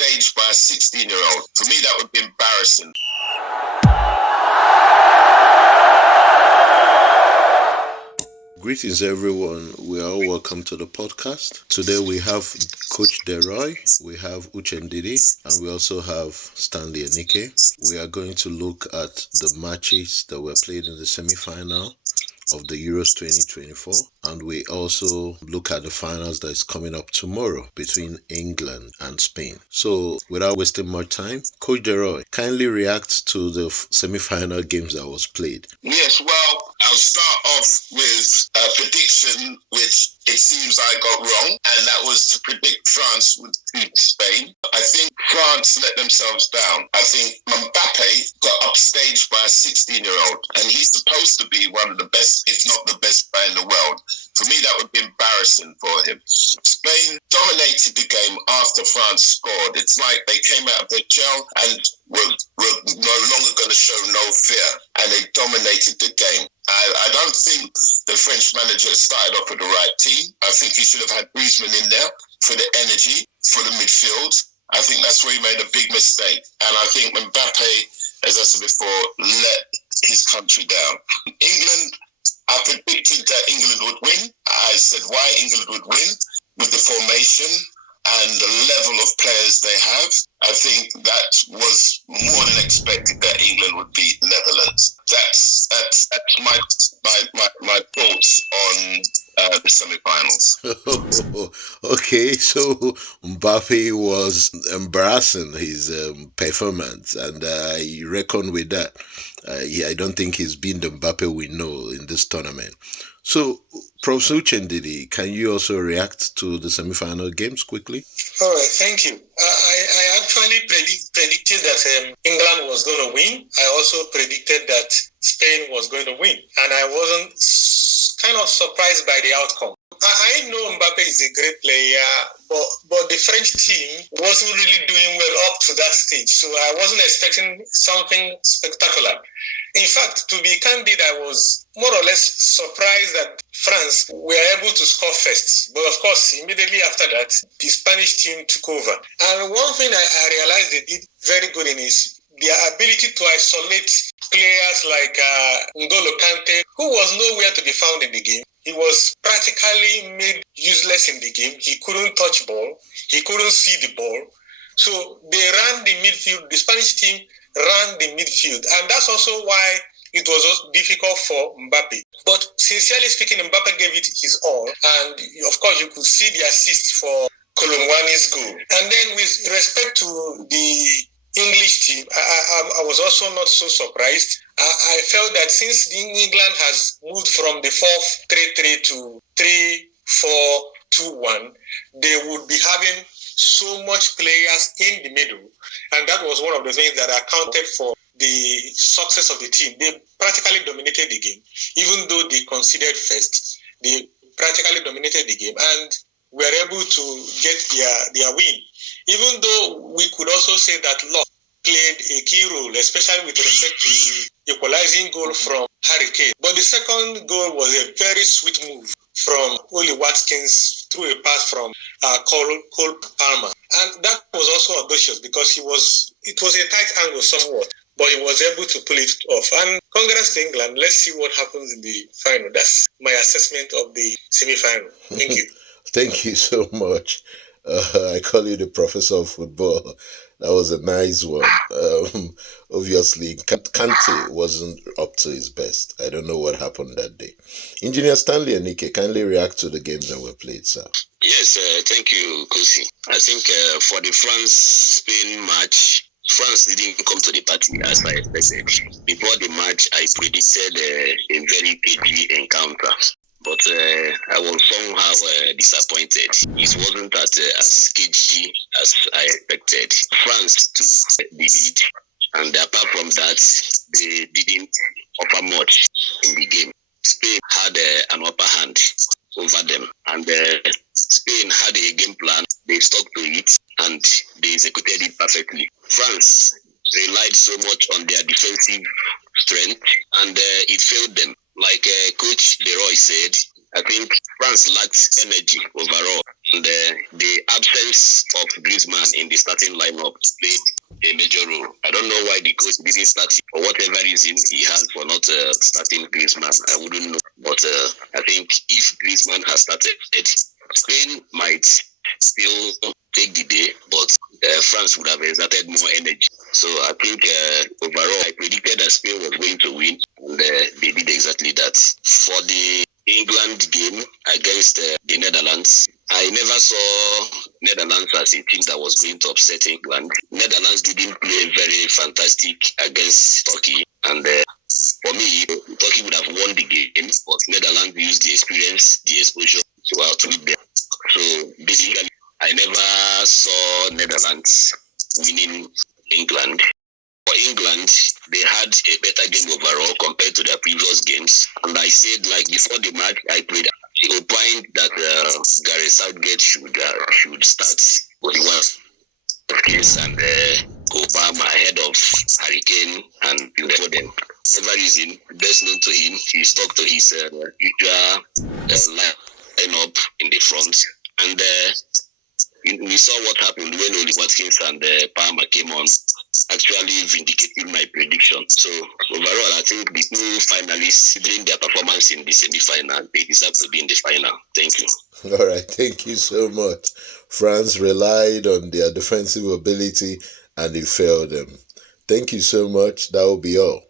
upstaged by a 16-year-old. For me, that would be embarrassing. Greetings, everyone. We are all welcome to the podcast. Today we have Coach Deroy, we have Uchendidi, and we also have Stanley Enike. We are going to look at the matches that were played in the semi-final of the Euros 2024, and we also look at the finals that is coming up tomorrow between England and Spain. So without wasting much time, Coach Deroy, kindly react to the semi-final games that was played. Yes, well, I'll start off with a prediction which it seems I got wrong, and that was to predict France would beat Spain. I think France let themselves down. I think Mbappe got upstaged by a 16-year-old, and he's supposed to be one of the best, if not the best player in the world. For me, that would be embarrassing for him. Spain dominated the game after France scored. It's like they came out of their shell and were no longer going to show no fear, and they dominated the game. I don't think the French manager started off with the right team. I think he should have had Griezmann in there for the energy, for the midfield. I think that's where he made a big mistake. And I think Mbappe, as I said before, let his country down. England, I predicted that England would win. I said why England would win with the formation and the level of players they have. I think that was more than expected that England would beat Netherlands. That's my thoughts on the semi-finals. Okay, so Mbappe was embarrassing his performance, and I reckon with that. I don't think he's been the Mbappe we know in this tournament. So, Professor Uchendidi, can you also react to the semi-final games quickly? All right, thank you. I actually predicted that England was going to win. I also predicted that Spain was going to win, and I wasn't kind of surprised by the outcome. I know Mbappe is a great player, but the French team wasn't really doing well up to that stage, so I wasn't expecting something spectacular. In fact, to be candid, I was more or less surprised that France were able to score first. But of course, immediately after that, the Spanish team took over. And one thing I realized they did very good in is their ability to isolate players like N'Golo Kante, who was nowhere to be found in the game. He was practically made useless in the game. He couldn't touch ball. He couldn't see the ball. So they ran the midfield. The Spanish team ran the midfield. And that's also why it was also difficult for Mbappe. But sincerely speaking, Mbappe gave it his all. And of course, you could see the assist for Colomwani's goal. And then with respect to the English team, I was also not so surprised. I felt that since England has moved from the 4-3-3 to 3-4-2-1, they would be having so much players in the middle. And that was one of the things that accounted for the success of the team. They practically dominated the game. Even though they conceded first, they practically dominated the game and were able to get their win. Even though we could also say that luck played a key role, especially with respect to the equalizing goal from Harry Kane. But the second goal was a very sweet move from Oli Watkins through a pass from Cole Palmer. And that was also audacious because it was a tight angle somewhat, but he was able to pull it off. And congrats to England. Let's see what happens in the final. That's my assessment of the semi-final. Thank you. Thank you so much. I call you the professor of football. That was a nice one. Obviously, Kante wasn't up to his best. I don't know what happened that day. Engineer Stanley Enike, kindly react to the games that were played, sir. Yes, thank you, Kosi. I think for the France-Spain match, France didn't come to the party as I expected. Before the match, I predicted a very cagey encounter. But I was somehow disappointed. It wasn't as cagey as I expected. France took the lead, and apart from that, they didn't offer much in the game. Spain had an upper hand over them, and Spain had a game plan. They stuck to it, and they executed it perfectly. France relied so much on their defensive strength, and it failed them. Like Coach Leroy said, I think France lacks energy overall. And the absence of Griezmann in the starting lineup played a major role. I don't know why the coach didn't start him, or whatever reason he had for not starting Griezmann. I wouldn't know. But I think if Griezmann has started, Spain might still take the day, but France would have exerted more energy. So I think overall, I predicted that Spain was going to win, and they did exactly that. For the England game against the Netherlands, I never saw Netherlands as a team that was going to upset England. Netherlands didn't play very fantastic against Turkey, and for me, Turkey would have won the game, but Netherlands used the experience, the exposure to beat them. So basically, I never saw Netherlands winning England. For England, they had a better game overall compared to their previous games. And I said, like before the match, I opined that Gareth Southgate should start with one case and Obama ahead of Hurricane and Foden. For whatever reason, best known to him, he stuck to his usual lineup in the front. And we saw what happened when Oli Watkins and Palmer came on, actually vindicating my prediction. So overall, I think the two finalists, considering their performance in the semi-final, they deserve to be in the final. Thank you. All right, thank you so much. France relied on their defensive ability and it failed them. Thank you so much. That will be all.